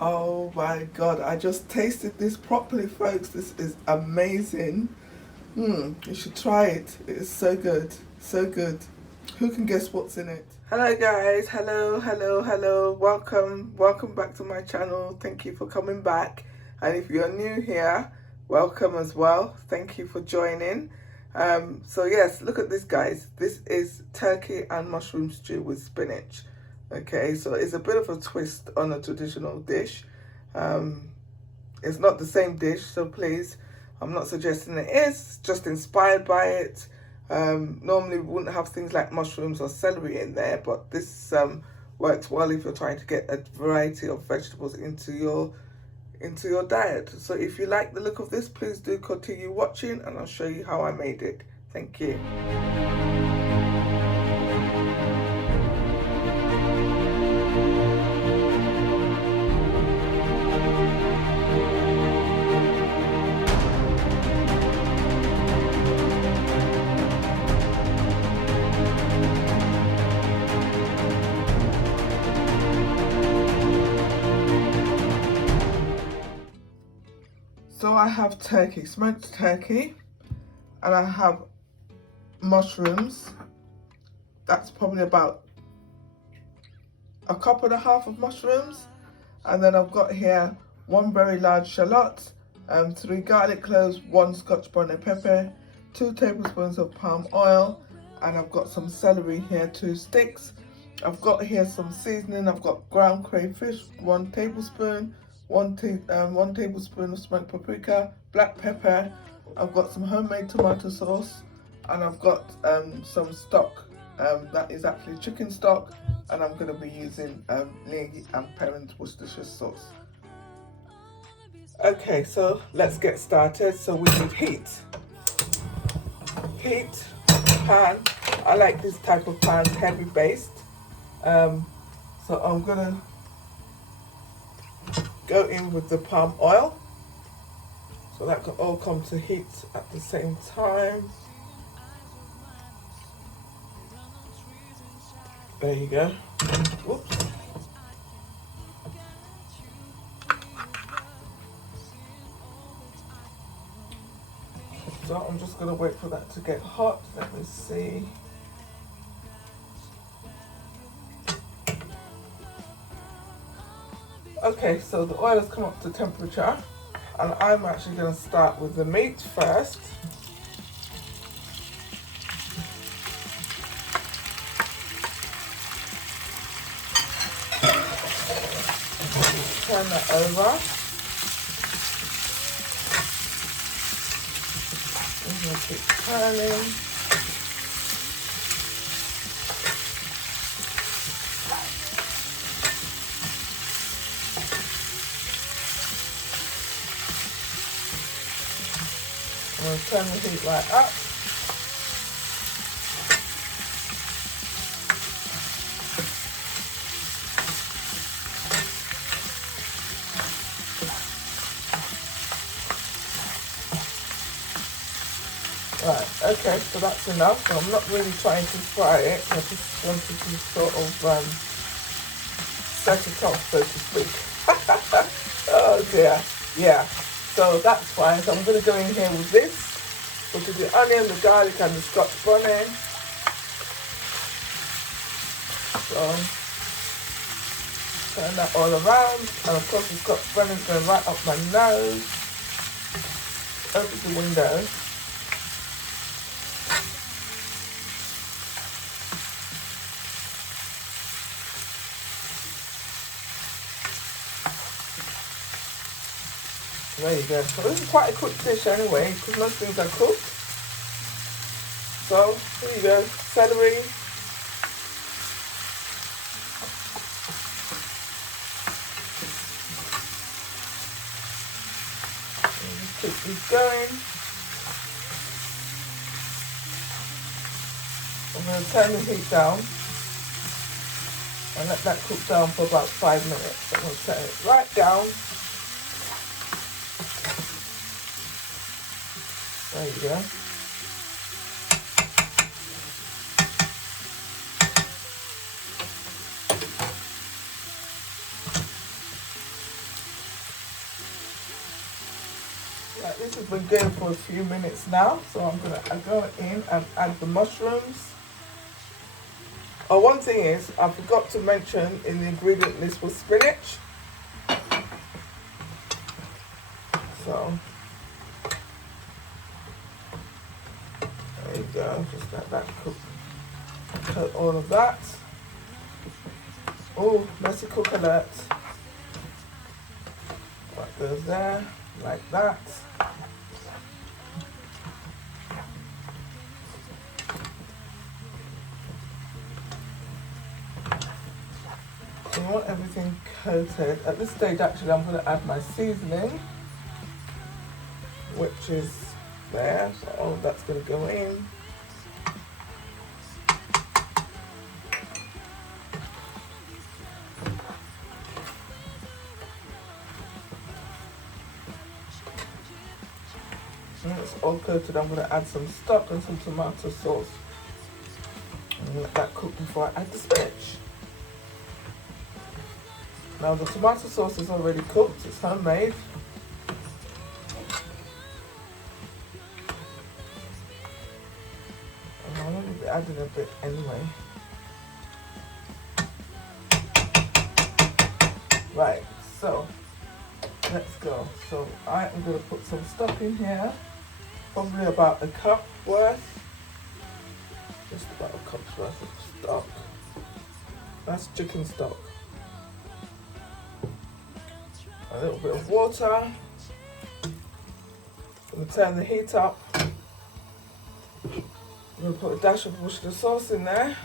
Oh my god, I just tasted this properly, folks. This is amazing. You should try it. It is so good. So good. Who can guess what's in it? Hello guys. Hello. Welcome back to my channel. Thank you for coming back. And if you're new here, welcome as well. Thank you for joining. So yes, look at this, guys. This is turkey and mushroom stew with spinach. Okay, so it's a bit of a twist on a traditional dish. It's not the same dish, so please, I'm not suggesting it is, just inspired by it. Normally we wouldn't have things like mushrooms or celery in there, but this works well if you're trying to get a variety of vegetables into your diet. So if you like the look of this, please do continue watching and I'll show you how I made it. Thank you. So I have turkey, smoked turkey, and I have mushrooms. That's probably about a cup and a half of mushrooms. And then I've got here 1 very large shallot, 3 garlic cloves, 1 scotch bonnet pepper, 2 tablespoons of palm oil, and I've got some celery here, 2 sticks. I've got here some seasoning. I've got ground crayfish, 1 tablespoon, 1 tablespoon of smoked paprika, black pepper. I've got some homemade tomato sauce, and I've got some stock. That is actually chicken stock, and I'm going to be using Lee and Parent Worcestershire sauce. Okay, so let's get started. So we need heat, pan. I like this type of pan, heavy based. So I'm gonna go in with the palm oil, so that can all come to heat at the same time. There you go. Whoops. So I'm just gonna wait for that to get hot. Let me see. Okay, so the oil has come up to temperature, and I'm actually going to start with the meat first. Turn that over. I'm going to keep turning. I'm going to turn the heat right up. Right, okay, so that's enough. So I'm not really trying to fry it. I just wanted to sort of set it off, so to speak. Oh dear, yeah. So that's fine. So I'm going to go in here with this, which is the onion, the garlic, and the scotch bonnet. So turn that all around, and of course the scotch bonnet is going right up my nose. Open the window. There you go. So this is quite a quick dish anyway, because most things are cooked. So here you go, celery. Just keep these going. I'm going to turn the heat down and let that cook down for about 5 minutes. So I'm going to turn it right down. There you go. Right, this has been going for a few minutes now, so I'm going to go in and add the mushrooms. Oh, one thing is, I forgot to mention in the ingredient list was spinach. So, there you go, just let that cook all of that. Oh, messy cook alert. That goes there, like that. So you want everything coated. At this stage, actually, I'm going to add my seasoning, which is there. So all of that's going to go in. When it's all coated, I'm going to add some stock and some tomato sauce. And let that cook before I add the spinach. Now the tomato sauce is already cooked, it's homemade. And I'm going to be adding a bit anyway. Right, so let's go. So I am going to put some stock in here, probably about a cup worth. Just about a cup's worth of stock. That's chicken stock. A little bit of water. I'm going to turn the heat up. I'm going to put a dash of Worcestershire sauce in there.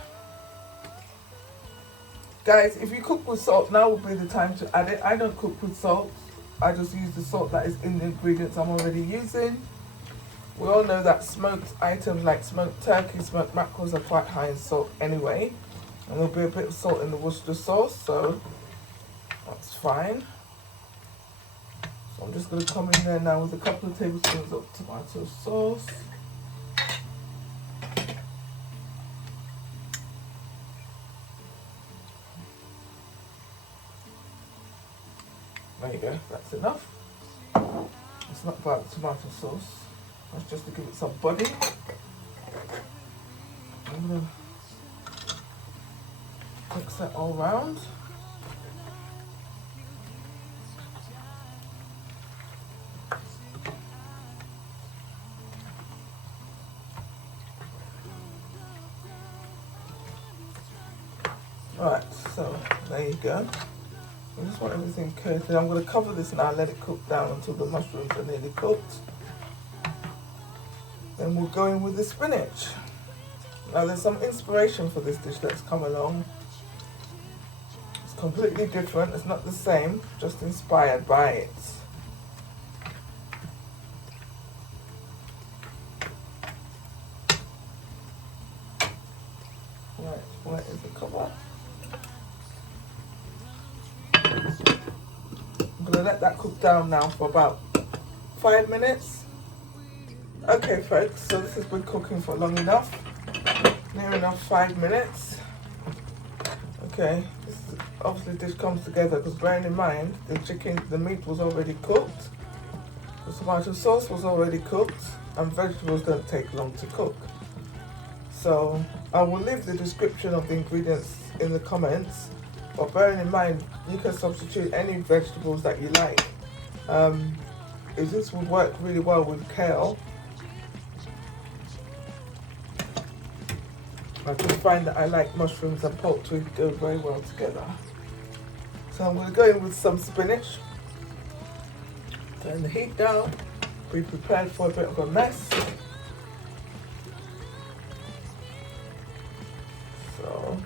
Guys, if you cook with salt, now would be the time to add it. I don't cook with salt. I just use the salt that is in the ingredients I'm already using. We all know that smoked items like smoked turkey, smoked mackerels are quite high in salt anyway. And there'll be a bit of salt in the Worcestershire sauce, so that's fine. So I'm just going to come in there now with a couple of tablespoons of tomato sauce. There you go, that's enough. It's not about the tomato sauce, that's just to give it some body. I'm going to mix that all round. Right, so there you go. I just want everything coated. I'm going to cover this now, let it cook down until the mushrooms are nearly cooked. Then we'll go in with the spinach. Now there's some inspiration for this dish that's come along. It's completely different, it's not the same, just inspired by it. Right, where is the cover? I'm going to let that cook down now for about 5 minutes. Okay folks, so this has been cooking for long enough. Near enough 5 minutes. Okay, obviously this comes together because bearing in mind the meat was already cooked, the tomato sauce was already cooked, and vegetables don't take long to cook. So I will leave the description of the ingredients in the comments, but bearing in mind you can substitute any vegetables that you like. This would work really well with kale. I just find that I like mushrooms and poultry go very well together. So I'm going to go in with some spinach. Turn the heat down. Be prepared for a bit of a mess. So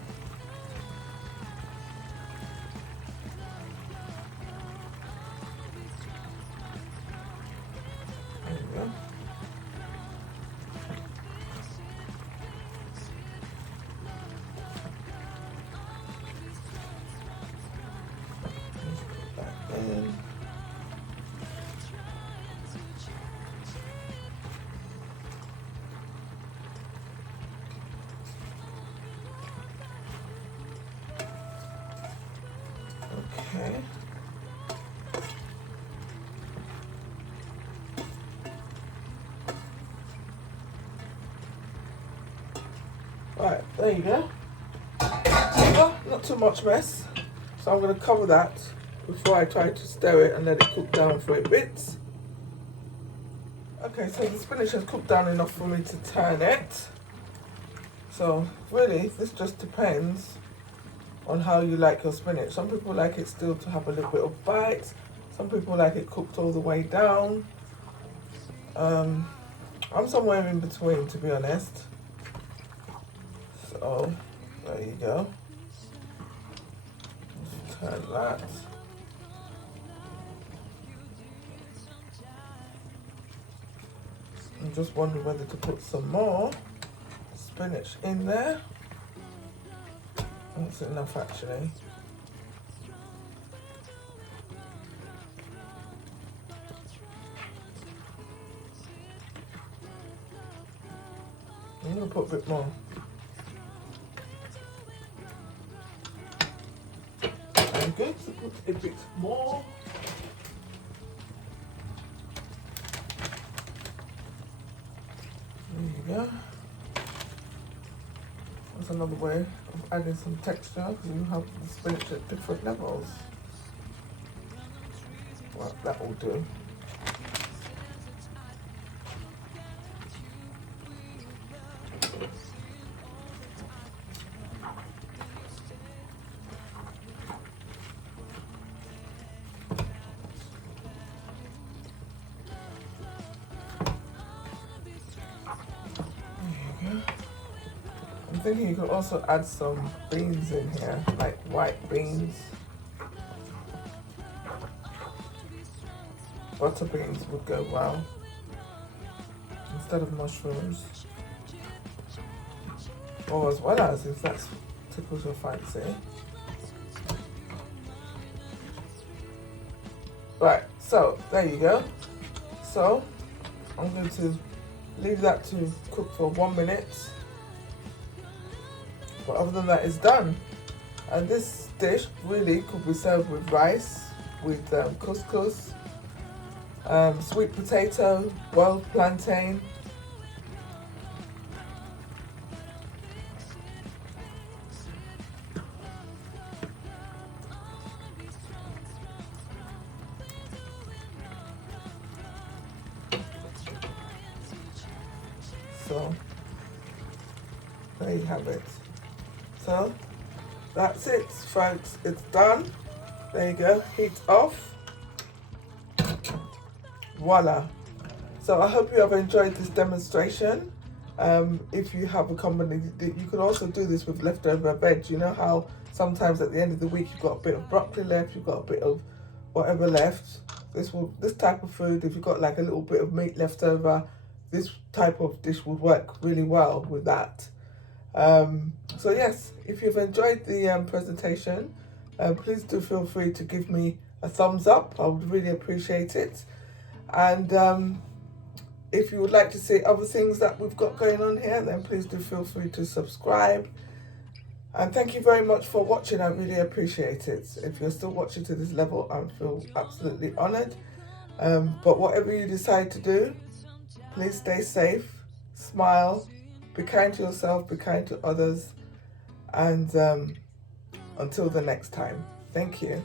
there you go. there you go. Oh, not too much mess. So I'm going to cover that before I try to stir it and let it cook down for 8 bits. Okay, so the spinach has cooked down enough for me to turn it. So really, this just depends on how you like your spinach. Some people like it still to have a little bit of bite. Some people like it cooked all the way down. I'm somewhere in between, to be honest. So there you go. Let's turn that. I'm just wondering whether to put some more spinach in there. That's enough actually. I'm going to put a bit more. I'm going to put a bit more. There you go. That's another way of adding some texture because you have the spinach at different levels. Well, that will do. I'm thinking you could also add some beans in here, like white beans. Butter beans would go well instead of mushrooms. Or as well as, if that tickles your fancy. Right, so there you go. So I'm going to leave that to cook for 1 minute. But other than that, it's done. And this dish really could be served with rice, with couscous, sweet potato, boiled plantain. So there you have it. So that's it, folks. It's done. There you go. Heat off. Voila. So I hope you have enjoyed this demonstration. If you have a combination, you could also do this with leftover veg. You know how sometimes at the end of the week you've got a bit of broccoli left, you've got a bit of whatever left. This type of food, if you've got like a little bit of meat left over, this type of dish would work really well with that. So yes, if you've enjoyed the presentation, please do feel free to give me a thumbs up. I would really appreciate it. And if you would like to see other things that we've got going on here, then please do feel free to subscribe. And thank you very much for watching. I really appreciate it. If you're still watching to this level, I feel absolutely honoured. But whatever you decide to do, please stay safe, smile, be kind to yourself, be kind to others, and until the next time, thank you.